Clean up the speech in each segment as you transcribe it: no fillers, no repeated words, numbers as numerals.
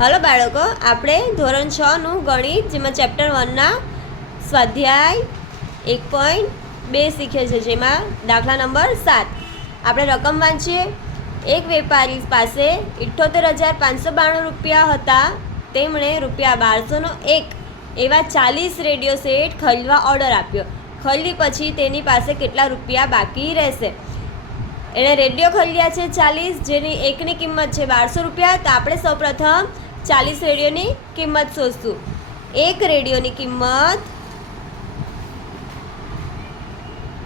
Hello બાળકો, આપણે ધોરણ 6 નું ગણિત જેમાં ચેપ્ટર 1 ના સ્વાધ્યાય 1.2 શીખે છે, જેમાં દાખલા નંબર 7 આપણે રકમ વાંચીએ। એક વેપારી પાસે 78,592 રૂપિયા હતા। તેમણે ₹1200નો એક એવા 40 રેડિયો સેટ ખરીદવા ઓર્ડર આપ્યો। ખરીદી પછી તેની પાસે કેટલા રૂપિયા બાકી રહેશે? એણે રેડિયો ખરીદ્યા છે 40, જેની એકની કિંમત છે 1200 રૂપિયા। તો આપણે સૌપ્રથમ 40 રેડિયોની કિંમત શોધશું। એક રેડિયોની કિંમત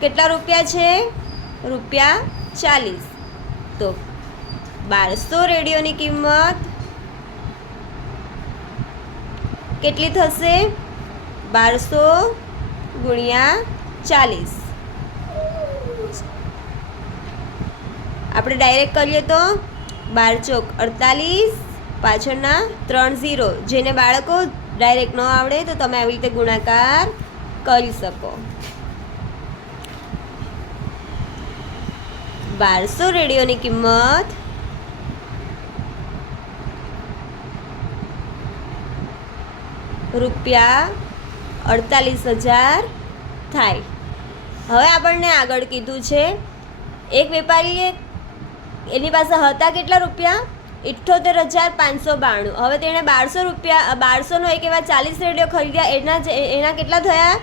કેટલા રૂપિયા છે? ₹40। તો 1200 રેડિયોની કિંમત કેટલી થશે? 1200 ગુણ્યા 40। આપણે ડાયરેક્ટ કરીએ તો 12 ચોક 48, પાછળના 3 0। જેને બાળકો ડાયરેક્ટ ન આવડે તો તમે આવી રીતે ગુણાકાર કરી શકો। 1200 રેડિયોની કિંમત ₹48,000 થાય। હવે આપણને આગળ કીધું છે એક વેપારીએ એની પાસે હતા કેટલા રૂપિયા? 78,592। હવે તેણે 1200નો એક એવા 40 રેડિયો ખરીદ્યા, એના કેટલા થયા?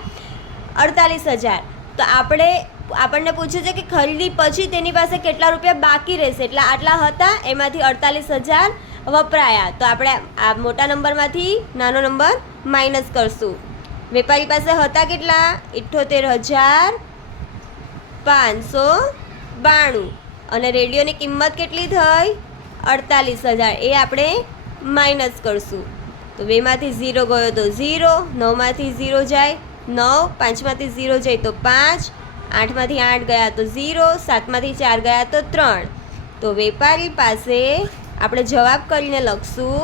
48,000। તો આપણને પૂછ્યું છે કે ખરીદી પછી તેની પાસે કેટલા રૂપિયા બાકી રહેશે, એટલે આટલા હતા એમાંથી 48,000 વપરાયા। તો આપણે આ મોટા નંબરમાંથી નાનો નંબર માઇનસ કરશું। વેપારી પાસે હતા કેટલા? 78,592 અને રેડિયોની કિંમત કેટલી થઈ? 48,000। એ આપણે માઇનસ કરશું। તો 2માંથી 0 ગયો તો 0, 9માંથી 0 જાય 9, 5માંથી 0 જાય તો 5, 8માંથી 8 ગયા તો 0, 7માંથી 4 ગયા તો 3। તો વેપારી પાસે આપણે જવાબ કરીને લખશું,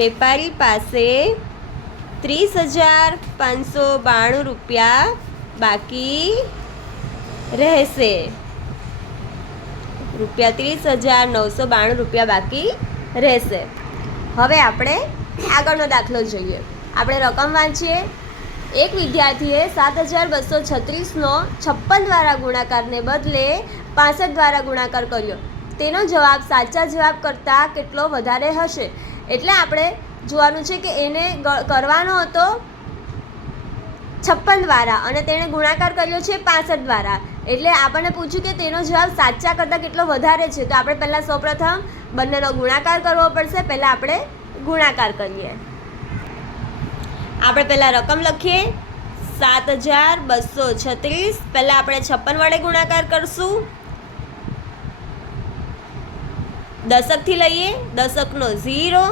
વેપારી પાસે 30,592 રૂપિયા બાકી રહેશે। ₹30,992 રૂપિયા બાકી રહેશે। હવે આપણે આગળનો દાખલો જોઈએ। આપણે રકમ વાંચીએ। એક વિદ્યાર્થીએ 7,236નો 56 દ્વારા ગુણાકારને બદલે 65 દ્વારા ગુણાકાર કર્યો। તેનો જવાબ સાચા જવાબ કરતાં કેટલો વધારે હશે? એટલે આપણે જોવાનું છે કે એને કરવાનો હતો 56 દ્વારા અને તેણે ગુણાકાર કર્યો છે 65 દ્વારા। એટલે આપણને પૂછ્યું કે તેનો જવાબ સાચા કરતાં કેટલો વધારે છે। તો આપણે પહેલાં સૌપ્રથમ બંનેનો ગુણાકાર કરવો પડશે। પહેલાં આપણે ગુણાકાર કરીએ। આપણે પહેલાં રકમ લખીએ 7,236। પહેલાં આપણે 56 વડે ગુણાકાર કરશું। દશકથી લઈએ, દશકનો 0,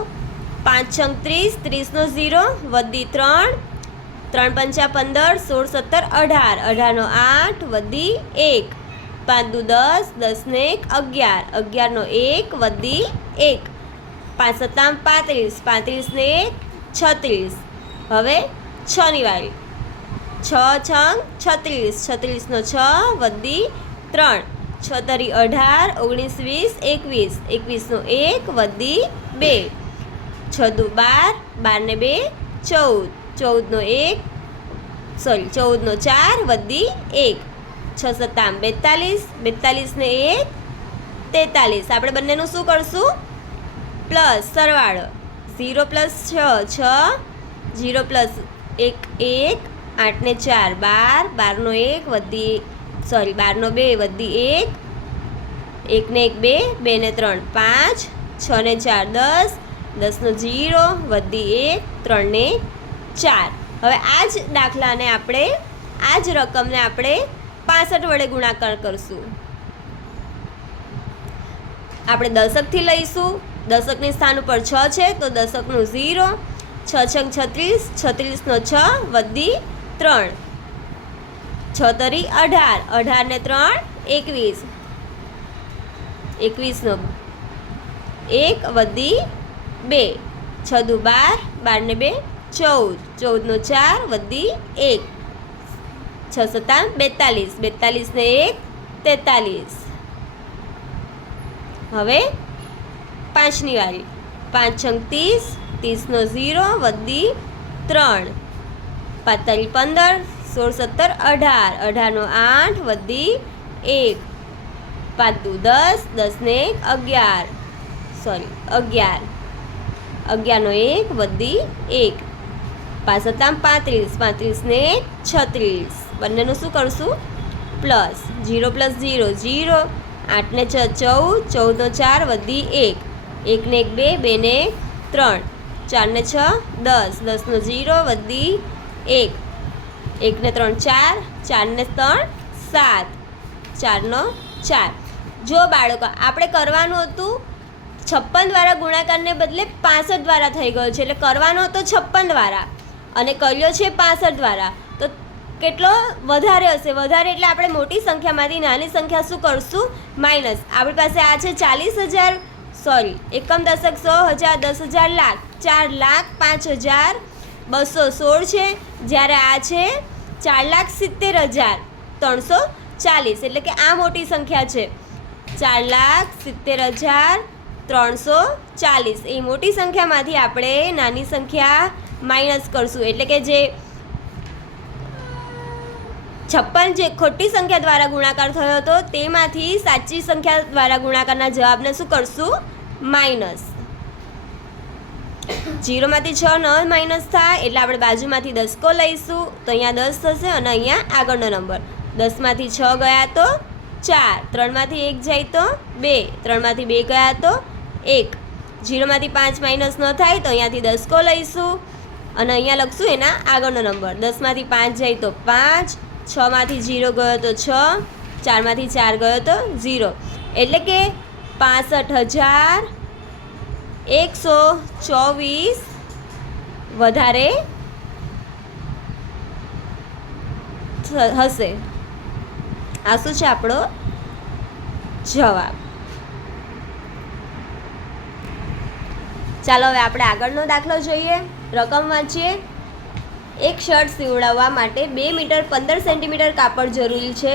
5 છંગ 30, 30નો 0, વધી 3, 3 પંચા 15, 16 17 18, 18નો 8, વધી 1, 5 દુ 10, 10 ને 1 11, 11નો 1, વધી 1, 5 સત્તા 35, 35 ને 1 36। હવે 6 ની વારી, 6 છંગ 36, 36નો 6, વધી 3, 6 તરી 18, 19 20 21, 21નો 1, વધી 2, 6 દુ 12, 12 ને 2 14, 14નો 4, વધી 1, 6 સત્તા 42, 42 ને 1 43। આપણે બંનેનું શું કરશું? પ્લસ સરવાળો, 0 + 6 6, 0 + 1 1, 8 ને 4 12, 12નો 1 વધી 12નો 2 વધી 1, 1 ને 1 2, 2 ને 3 5, 6 ને 4 10, 10નો 0 વધી 1, 3 ને 4। હવે આ જ દાખલાને આપણે, આ જ રકમને આપણે 65 વડે ગુણાકાર કરશું। આપણે દશકથી લઈશું। દશકની સ્થાન ઉપર 6 છે તો દશકનું 0, 6 છંગ 36, 36નો 6, વધી 3, 6 તરી 18, 18 ને 3 21, 21નો 1, વધી 2, 6 દુ 12, 12 ને 2 14, 14નો 4, વધી 1, 6 સત્તા 42, 42 ને 1 43। હવે 5ની વારી, 5 છંગ 30, 30નો 0 વધી 3, 45 15, 16 17 18, 18નો 8 વધી 1, 5 દુ 10, 10 ને 1 11, 11નો 1 વધી 1, 5 સત્તામ 35, 35 ને 36, બંનેનું શું કરશું પ્લસ, 0 + 0 0, 8 ને 6 14, 14નો 4 વધી 1, 1 ને 1 2, 2 ને 3, 4 ને 6 10, 10નો 0 વધી 1, 1 ને 3 4, 4 ને 3 7, 4નો 4. જો બાળકો આપણે કરવાનું હતું 56 દ્વારા ગુણાકારને બદલે 65 દ્વારા થઈ ગયો છે, એટલે કરવાનો હતો 56 દ્વારા અને કર્યો છે 65 દ્વારા, તો કેટલો વધારે હશે? વધારે એટલે આપણે મોટી સંખ્યામાંથી નાની સંખ્યા શું કરશું માઇનસ. આપણી પાસે આ છે 40,000 એકમ દશક 100,000 10,000 લાખ, 4,05,216 છે, જ્યારે આ છે 4,70,340, એટલે કે આ મોટી સંખ્યા છે 4,70,340. એ મોટી સંખ્યામાંથી આપણે નાની સંખ્યા માઇનસ કરશું, એટલે કે જે 56 જે ખોટી સંખ્યા દ્વારા ગુણાકાર થયો હતો તેમાંથી સાચી સંખ્યા દ્વારા ગુણાકારના જવાબને શું કરશું માઇનસ. 0 માંથી 6 ન માઇનસ થાય એટલે આપણે બાજુમાંથી દસકો લઈશું, તો અહીંયા 10 થશે અને અહીંયા આગળનો નંબર. 10 માંથી 6 ગયા તો 4, 3 માંથી 1 જાય તો 2, 3 માંથી 2 ગયા તો 1, 0 માંથી 5 માઇનસ ન થાય તો અહીંયાથી દસકો લઈશું અને અહીંયા લખશું એના આગળનો નંબર. 10 માંથી 5 જાય તો 5, 6 માંથી 0 ગયો તો 6, 4 માંથી 4 ગયો તો 0, એટલે કે 65,124 વધારે હશે. આ શું છે આપણો જવાબ. ચાલો હવે આપણે આગળનો દાખલો જોઈએ. રકમ વાંચીએ. એક શર્ટ સીવડાવવા માટે 2 મીટર 15 સેન્ટીમીટર કાપડ જરૂરી છે.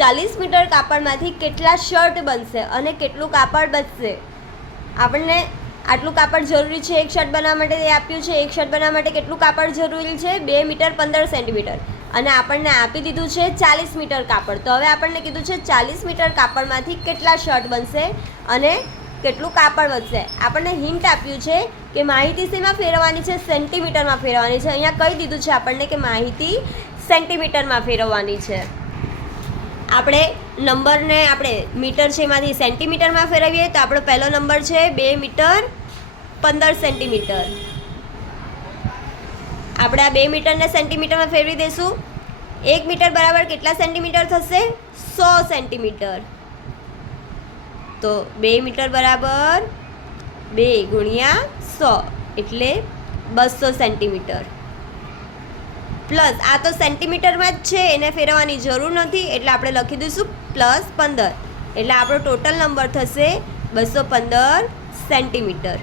40 મીટર કાપડમાંથી કેટલા શર્ટ બનશે અને કેટલું કાપડ બચશે? આપણને આટલું કાપડ જરૂરી છે એક શર્ટ બનાવવા માટે, એ આપ્યું છે. એક શર્ટ બનાવવા માટે કેટલું કાપડ જરૂરી છે? 2 મીટર 15 સેન્ટીમીટર, અને આપણને આપી દીધું છે 40 મીટર કાપડ. તો હવે આપણને કીધું છે 40 મીટર કાપડમાંથી કેટલા શર્ટ બનશે અને કેટલું કાપડ વધશે. આપણને હિન્ટ આપ્યું છે કે માહિતી શેમાં ફેરવવાની છે? સેન્ટીમીટરમાં ફેરવવાની છે. અહીંયા કહી દીધું છે આપણને કે માહિતી સેન્ટીમીટરમાં ફેરવવાની છે. આપણે નંબરને આપણે મીટર છે એમાંથી સેન્ટીમીટરમાં ફેરવીએ તો આપણો પહેલો નંબર છે 2 મીટર 15 સેન્ટીમીટર. આપણે આ 2 મીટરને સેન્ટીમીટરમાં ફેરવી દઈશું. 1 મીટર બરાબર કેટલા સેન્ટીમીટર થશે? 100 સેન્ટીમીટર. તો 2 મીટર બરાબર 2 ગુણ્યા 100 એટલે 200 સેન્ટીમીટર. પ્લસ આ તો સેન્ટીમીટરમાં જ છે, એને ફેરવવાની જરૂર નથી, એટલે આપણે લખી દઈશું +15, એટલે આપણો ટોટલ નંબર થશે 215 સેન્ટીમીટર.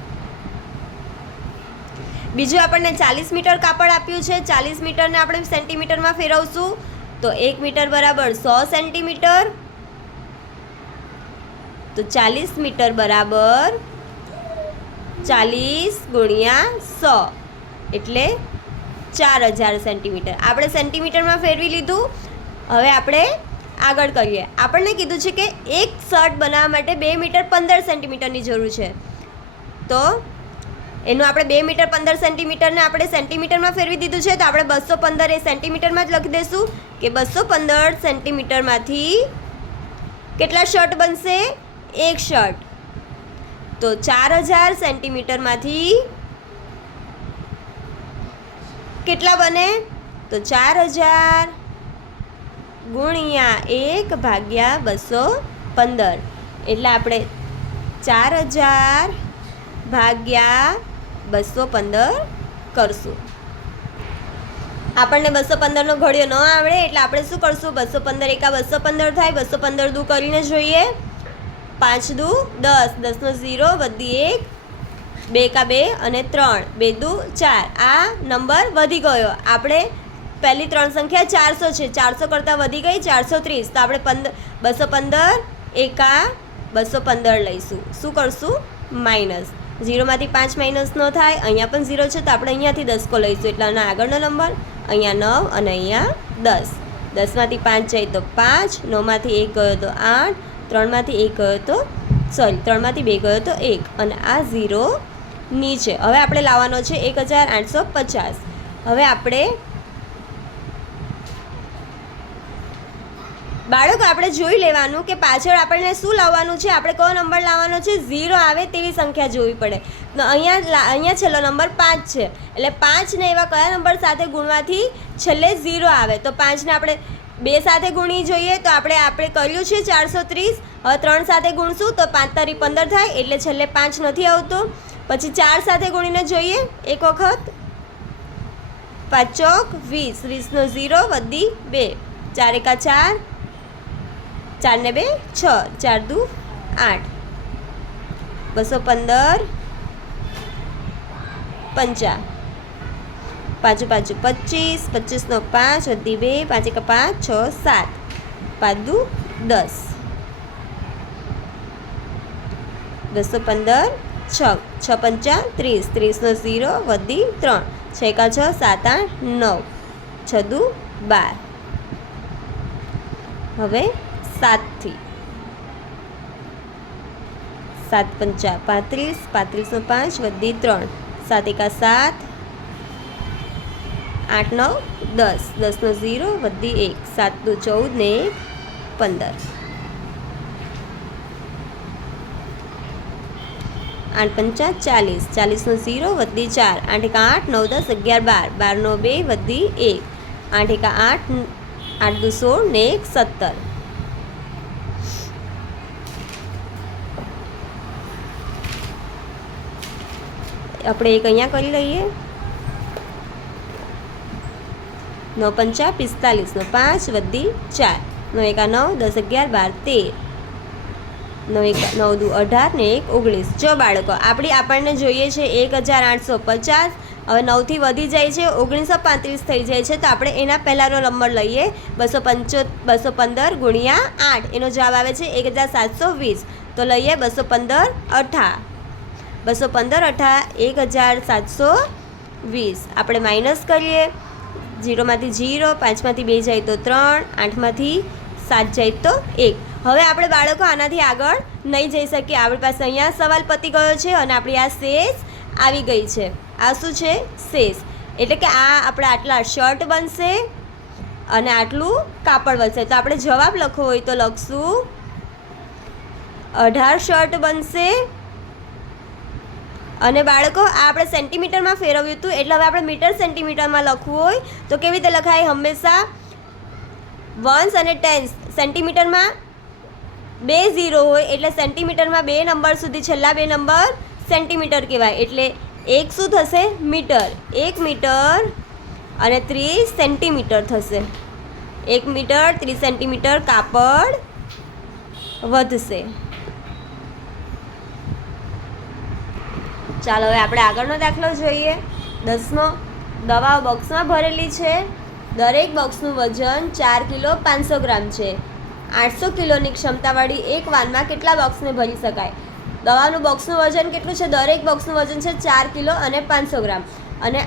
બીજું આપણને 40 મીટર કાપડ આપ્યું છે. 40 મીટરને આપણે સેન્ટીમીટરમાં ફેરવશું તો 1 મીટર બરાબર 100 સેન્ટીમીટર. તો 40 મીટર બરાબર 40 ગુણ્યા 100 એટલે 4000 સેન્ટીમીટર. આપણે સેન્ટીમીટરમાં ફેરવી લીધું. હવે આપણે આગળ કરીએ. આપણને કીધું છે કે એક શર્ટ બનાવવા માટે 2 મીટર 15 સેન્ટીમીટરની જરૂર છે. તો એનું આપણે 2 મીટર 15 સેન્ટીમીટરને આપણે સેન્ટીમીટરમાં ફેરવી દીધું છે. તો આપણે 215 એ સેન્ટીમીટરમાં જ લખી દઈશું કે 215 સેન્ટીમીટરમાંથી કેટલા શર્ટ બનશે? એક શર્ટ. તો 4000 સેન્ટીમીટરમાંથી કેટલા બને? તો 4000 ગુણ્યા 1 ભાગ્યા 215, એટલે આપણે 4000 ભાગ્યા 215 કરશું. આપણને 215નો ઘડિયો ન આવડે એટલે આપણે શું કરશું? 215 એકા 215 થાય. 215 દુ કરીને જોઈએ. 5 દુ 10, 10નો 0 વધી 1, 2 એકા 2 અને 3, 2 દુ 4. આ નંબર વધી ગયો. આપણે પહેલી 3 સંખ્યા 400 છે, 400 કરતાં વધી ગઈ 430. તો આપણે 215 એકા 215 લઈશું. શું કરશું? માઇનસ. 0માંથી 5 માઇનસ ન થાય, અહીંયા પણ 0 છે તો આપણે અહીંયાથી દસકો લઈશું એટલે આના આગળનો નંબર, અહીંયા 9 અને અહીંયા 10. 10માંથી 5 જાય તો 5, 9માંથી 1 ગયો તો 8, 3માંથી 1 ગયો તો 3માંથી 2 ગયો તો 1 અને આ 0 નીચે. હવે આપણે લાવવાનો છે 1850. હવે આપણે બાળકો આપણે જોઈ લેવાનું કે પાછળ આપણને શું લાવવાનું છે, આપણે કયો નંબર લાવવાનો છે, 0 આવે તેવી સંખ્યા જોવી પડે. તો અહીંયા છેલ્લો નંબર 5 છે એટલે 5ને એવા કયા નંબર સાથે ગુણવાથી છેલ્લે 0 આવે. તો 5ને આપણે 2 સાથે ગુણી જોઈએ તો આપણે કર્યું છે 430. હવે 3 સાથે ગુણશું તો 5 તારી 15 થાય એટલે છેલ્લે 5 નથી આવતો. પછી 4 સાથે ગુણીને જોઈએ એક વખત, 5 ચોક 20, 20નો 0 વધી 2, 4 એકા 4, 4 ને 2 6, 4 દુ 8, 215 50, 5 5 25, 25નો 5 વધી 2, 5 એકા 5, 6 7, 5 દુ 10, 215 6, 6 પંચા 30, 30નો 0 વધી 3, 6 એકા 6, 7 8 9, 6 દુ 12. હવે 7થી 7 પંચા 35, 35નો 5 વધી 3, 7 એકા 7, 8 9 10, 10નો 0 વધી 1, 7 દુ 14 ને 15, 8 પંચા 40, 40નો 0 વધી 4, 8 એકા 8, 9 10 11 12, 12નો 2 વધી 1, 8 એકા 8, 8 દુ 16 ને 1 17. આપણે એક અહીંયા કરી લઈએ, 9 પંચા 45, 5 વધી 4, 9 એકા 9, 10 11 12 13, 9 દુ 18 ને 1 19. જો બાળકો આપણને જોઈએ છે 1850. હવે 9થી વધી જાય છે 1935 થઈ જાય છે તો આપણે એના પહેલાંનો નંબર લઈએ, 215 ગુણ્યા 8, એનો જવાબ આવે છે 1720. તો લઈએ 215 8, 215 8 1720. આપણે માઇનસ કરીએ, 0માંથી 0, 5માંથી 2 જાય તો 3, 8માંથી 7 જાય તો 1. હવે આપણે બાળકો આનાથી આગળ નહીં જઈ શકીએ, આપણી પાસે અહીંયા સવાલ પતી ગયો છે અને આપણી આ શેષ આવી ગઈ છે. આ શું છે? શેષ. એટલે કે આ આપણે આટલા શર્ટ બનશે અને આટલું કાપડ બનશે. તો આપણે જવાબ લખવો હોય તો લખશું 18 શર્ટ બનશે. અને બાળકો આ આપણે સેન્ટીમીટરમાં ફેરવ્યું હતું એટલે હવે આપણે મીટર સેન્ટીમીટરમાં લખવું હોય તો કેવી રીતે લખાય? હંમેશા વન્સ અને ટેન્સ સેન્ટીમીટરમાં 2 0 હોય એટલે સેન્ટીમીટરમાં 2 નંબર સુધી છેલ્લા 2 નંબર સેન્ટીમીટર કહેવાય. એટલે 1 શું થશે? મીટર. 1 મીટર અને 30 સેન્ટીમીટર થશે. 1 મીટર 30 સેન્ટીમીટર કાપડ વધશે. ચાલો હવે આપણે આગળનો દાખલો જોઈએ. 10મો. દવાઓ બોક્સમાં ભરેલી છે. દરેક બોક્સનું વજન 4 કિલો 500 ગ્રામ છે. 800 કિલોની ક્ષમતાવાળી એક વાનમાં કેટલા બોક્સને ભરી શકાય? દવાનું બોક્સનું વજન કેટલું છે? દરેક બોક્સનું વજન છે 4 કિલો અને 500 ગ્રામ અને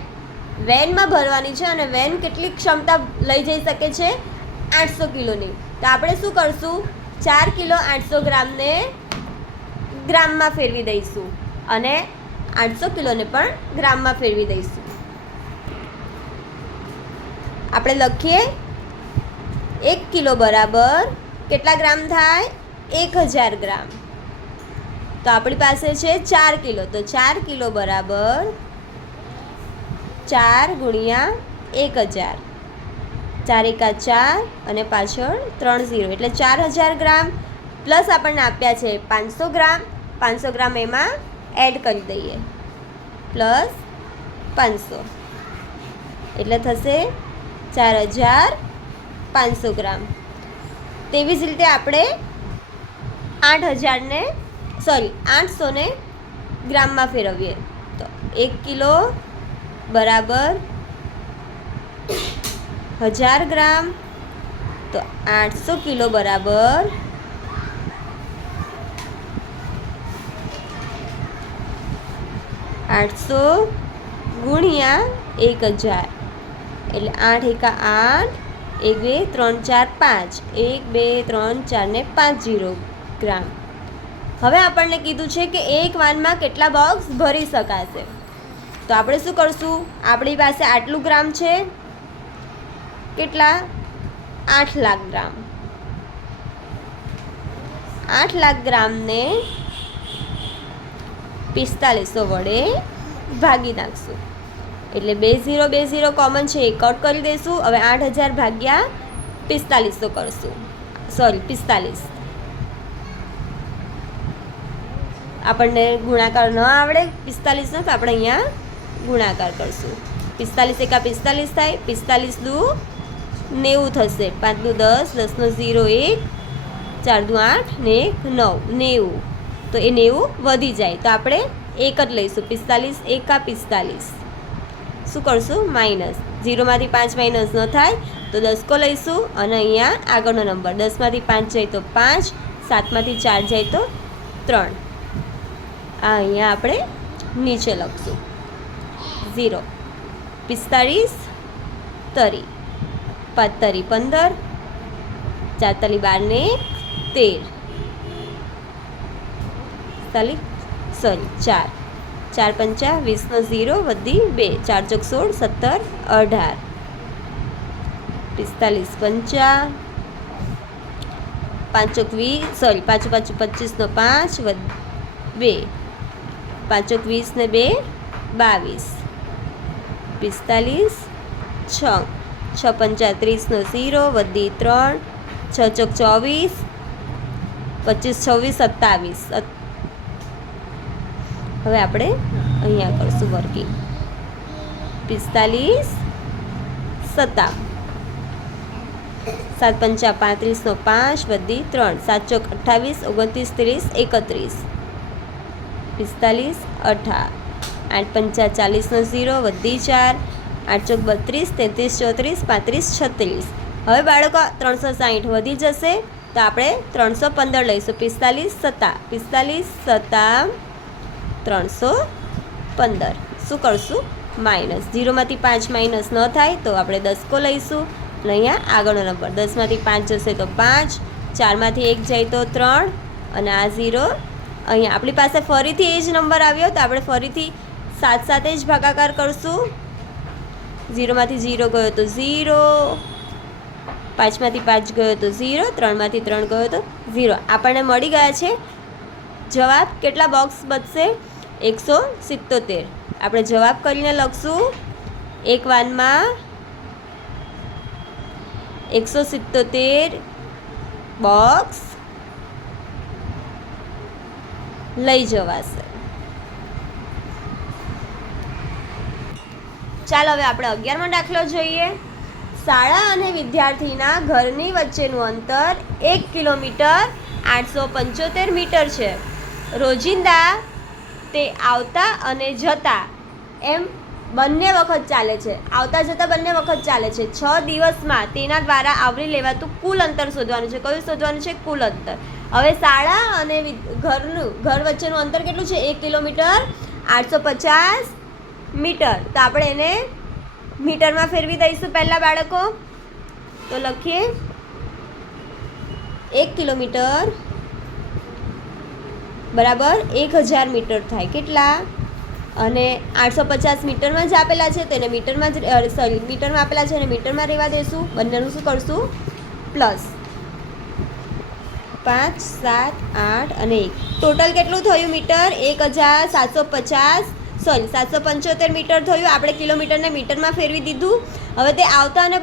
વેનમાં ભરવાની છે અને વેન કેટલી ક્ષમતા લઈ જઈ શકે છે? 800 કિલોની. તો આપણે શું કરશું? 4 કિલો 800 ગ્રામને ગ્રામમાં ફેરવી દઈશું અને 800 કિલોને પણ ગ્રામમાં ફેરવી દઈશું. આપણે લખીએ 1 કિલો બરાબર કેટલા ગ્રામ થાય? 1000 ગ્રામ. તો આપણી પાસે છે 4 કિલો. તો 4 કિલો બરાબર 4 ગુણ્યા 1000, 4 એકા 4 અને પાછળ 3 0 એટલે 4000 ગ્રામ પ્લસ આપણને આપ્યા છે 500 ગ્રામ. 500 ગ્રામ એમાં એડ કરી દઈએ પ્લસ 500 એટલે થશે 4500 ગ્રામ. તેવી જ રીતે આપણે 800ને ગ્રામમાં ફેરવીએ તો 1 કિલો બરાબર 1000 ગ્રામ. તો 800 કિલો બરાબર 1000 800 ગુણ્યા 1000 એટલે 8 એકા 8, 1 2 3 4 5, 1 2 3 4 ને 50 ગ્રામ. હવે આપણને કીધું છે કે એક વાનમાં કેટલા બોક્સ ભરી શકાશે. તો આપણે શું કરશું, આપણી પાસે આટલું ગ્રામ છે, કેટલા 8 લાખ ગ્રામ. 8 લાખ ગ્રામને 4500 વડે ભાગી નાખશું. એટલે 20 કોમન છે એ કટ કરી દઈશું. હવે 8000 ભાગ્યા 4500 કરશું, સોરી 45. આપણને ગુણાકાર ન આવડે 45નો, તો આપણે અહીંયા ગુણાકાર કરશું. 45 એકા 45 થાય, 45 દુ 90 થશે, 5 દુ 10, 10 નો 0 1, 4 દુ 8 ને 1 9, 90. તો એ 90 વધી જાય તો આપણે એક જ લઈશું. 45 એકા 45 શું કરશું, માઇનસ. 0માંથી 5 માઇનસ ન થાય તો 10 લઈશું. અને અહીંયા આગળનો નંબર 10માંથી 5 જાય તો 5, 7માંથી 4 જાય તો 3. આ અહીંયા આપણે નીચે લખશું 0, 45 તરી, 5 તરી 15, 4 તરી 12 ને 13, 4 4 પંચા 20 નો 0 વધી 2, 4 ચોક 16, 17, 18, 45 પંચા 5 ચોક 20, સોરી 5 5 25 નો 5 2, 5 ચોક 20 ને 2 22, 45 6 6 પંચા 30 નો 0 વધી 3, 6 ચોક 24, 25 26 27. હવે આપણે અહીંયા કરશું વર્કિંગ. 45 57, 7 પંચા 35 નો 5 વધી 3, 7 ચોક 28, 29 30 31, 45 18, 8 પંચા 40 નો 0 વધી 4, 8 ચોક 32, 33 34, 35 36. હવે બાળકો 360 વધી જશે તો આપણે 315 લઈશું. 45 7 315. શું કરશું, માઇનસ. 0માંથી 5 માઇનસ ન થાય તો આપણે 10 લઈશું. અને અહીંયા આગળનો નંબર 10માંથી 5 જશે તો 5, 4માંથી 1 જાય તો 3, અને આ 0. અહીંયા આપણી પાસે ફરીથી એ જ નંબર આવ્યો તો આપણે ફરીથી 7 સાથે જ ભાગાકાર કરશું. 0માંથી 0 ગયો તો 0, 5માંથી 5 ગયો તો 0, 3માંથી 3 ગયો તો 0. આપણને મળી ગયા છે જવાબ. કેટલા બોક્સ બચશે, 177. આપણે જવાબ કરીને લખશું. એક વાનમાં 177 બોક્સ લઈ જવાશે. ચાલો હવે આપણે 11મો દાખલો જોઈએ. શાળા અને વિદ્યાર્થીના ઘરની વચ્ચેનું અંતર 1 કિલોમીટર 875 મીટર છે. રોજિંદા તે આવતા અને જતા એમ બંને વખત ચાલે છે. આવતા જતા બંને વખત ચાલે છે. 6 દિવસમાં તેના દ્વારા આવરી લેવાતું કુલ અંતર શોધવાનું છે. કયું શોધવાનું છે, કુલ અંતર. હવે શાળા અને ઘર વચ્ચેનું અંતર કેટલું છે, 1 કિલોમીટર 850 મીટર. તો આપણે એને મીટરમાં ફેરવી દઈશું પહેલાં બાળકો. તો લખીએ 1 કિલોમીટર બરાબર 1000 મીટર થાય. કેટલા, અને 850 મીટરમાં જ આપેલા છે તો એને મીટરમાં મીટરમાં આપેલા છે એને મીટરમાં રહેવા દઈશું. બંનેનું શું કરશું, પ્લસ. 5 7 8 અને 1 ટોટલ કેટલું થયું મીટર, 1775 મીટર થયું. આપણે કિલોમીટરને મીટરમાં ફેરવી દીધું. હવે તે આવતા અને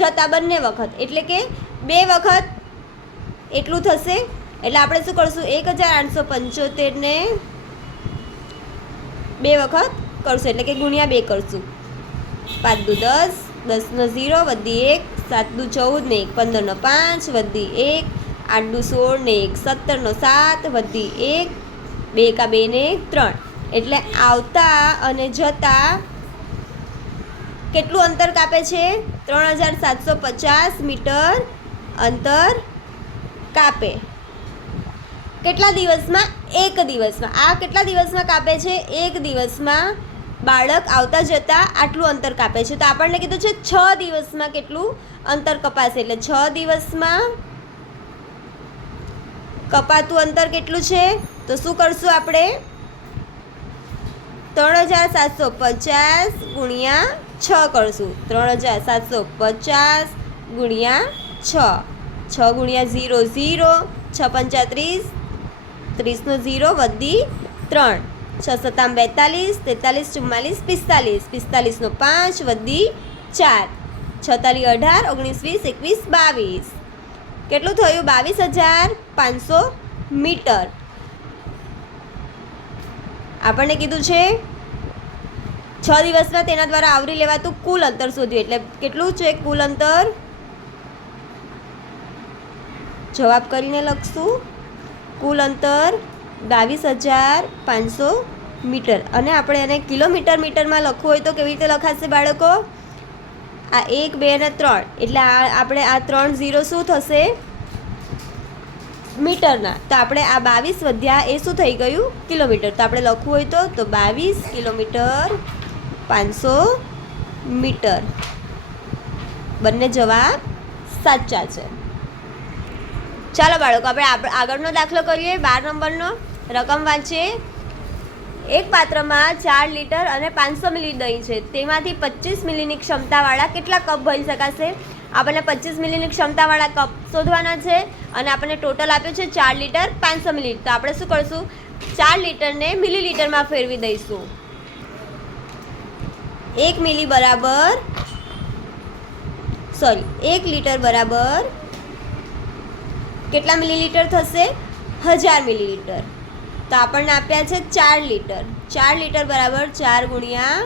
જતા બંને વખત એટલે કે 2 વખત એટલું થશે. એટલે આપણે શું કરશું, 1875 ને 2 વખત કરશું એટલે કે ગુણ્યા 2 કરશું. 5 દુ 10, 10 નો 0 વધી 1, 7 દુ 14 ને 1, 15 નો 5 વધી 1, 8 દુ 16 ને 1, 17 નો 7 વધી 1, 2 એકા 2 ને 3. એટલે આવતા અને જતા કેટલું અંતર કાપે છે, 3750 મીટર અંતર કાપે. કેટલા દિવસમાં? એક દિવસમાં. આ કેટલા દિવસમાં કાપે છે? એક દિવસમાં બાળક આવતા જતાં આટલું અંતર કાપે છે. તો આપણને કીધું છે 6 દિવસમાં કેટલું અંતર કપાશે, એટલે 6 દિવસમાં કપાતું અંતર કેટલું છે? તો શું કરશું આપણે? 3750 ગુણ્યા 6 કરશું. 3750 ગુણ્યા 6. 6 ગુણ્યા 0 0, 6 પંચા 30, 30નો 0 વધી 3, 6 સત્તા 42, 43 44 45, 45નો 5 વધી 4, 46 18 19 20 21 22. કેટલું થયું? 22,500 મીટર. આપણને કીધું છે 6 દિવસમાં તેના દ્વારા આવરી લેવાતું કુલ અંતર શોધ્યું. એટલે કેટલું છે કુલ અંતર? જવાબ કરીને લખશું. કુલ અંતર 22,500 મીટર. અને આપણે એને કિલોમીટરમાં લખવું હોય તો કેવી રીતે લખાશે બાળકો? આ 1 2 અને 3, એટલે આપણે આ 3 0 શું થશે? મીટરના. તો આપણે આ 22 વધ્યા એ શું થઈ ગયું? કિલોમીટર. તો આપણે લખવું હોય તો 22 કિલોમીટર 500 મીટર. બંને જવાબ સાચા છે. ચાલો બાળકો, આપણે આગળનો દાખલો કરીએ. 12 નંબરનો. રકમ વાંચીએ. એક પાત્રમાં 4 લીટર અને 500 મિલી દહીં છે. તેમાંથી 25 મિલીની ક્ષમતાવાળા કેટલા કપ ભરી શકાશે? આપણને 25 મિલીની ક્ષમતાવાળા કપ શોધવાના છે અને આપણને ટોટલ આપ્યું છે 4 લીટર 500 મિલી. તો આપણે શું કરશું? 4 લીટરને મિલીલીટરમાં ફેરવી દઈશું. 1 લીટર બરાબર કેટલા મિલીલીટર થશે? 1000 મિલીલીટર. તો આપણને આપ્યા છે 4 લીટર. 4 લીટર બરાબર 4 ગુણ્યા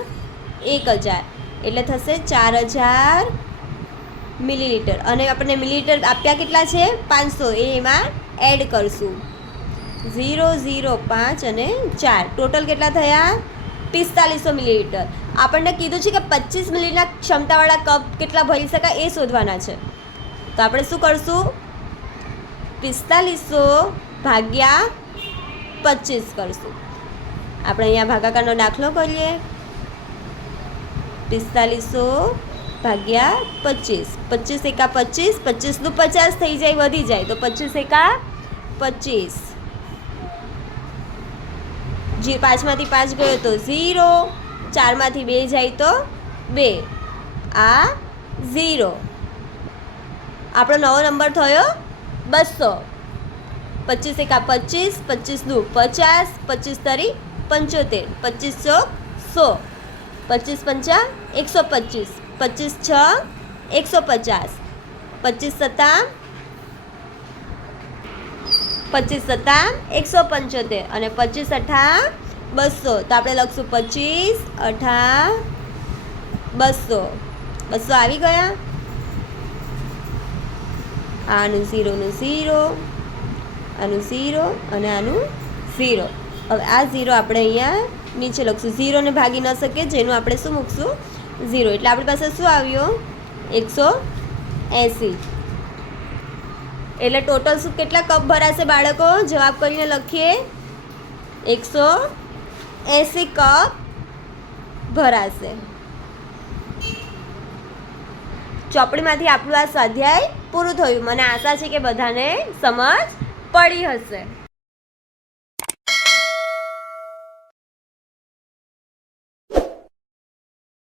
1000, એટલે થશે 4000 મિલીલીટર. અને આપણને મિલીલીટર આપ્યા કેટલા છે? 500. એ એમાં એડ કરશું. 0 0 5 અને 4, ટોટલ કેટલા થયા? 4500 મિલીલીટર. આપણને કીધું છે કે 25 મિલીના ક્ષમતાવાળા કપ કેટલા ભરી શકાય એ શોધવાના છે. તો આપણે શું કરશું? 4500 ભાગ્યા 25 કરશું. આપણે અહીંયા ભાગાકારનો દાખલો કરીએ. 4500 ભાગ્યા 25. 25 એકા 25, 25નું 50 થઈ જાય, વધી જાય. તો 25 એકા 25. 5માંથી 5 ગયો તો 0, 4માંથી 2 જાય તો 2. આ 0. આપણો નવો નંબર થયો 200. 25 એકા 25, 25નું 50, 25 તરી 75, 25 ચોક 100, 25 પંચા 125, 25 છ 150, 25 સત્તા 175 અને 25 અઠા 200. તો આપણે લખશું 25 અઠા 200. 200 આવી ગયા. આનું 0 નું 0, આનું 0 અને આનું 0. હવે આ 0 આપણે અહીંયા નીચે લખશું. 0 ને ભાગી ન શકીએ, જેનું આપણે શું મૂકશું? 0. એટલે આપણી પાસે શું આવ્યો? 180. એટલે ટોટલ શું કેટલા કપ ભરાશે બાળકો? જવાબ કરીને લખીએ. 180 કપ ભરાશે. ચોપડીમાંથી આપણું આ સ્વાધ્યાય પૂરું થયું. મને આશા છે કે બધાને સમજ પડી હશે.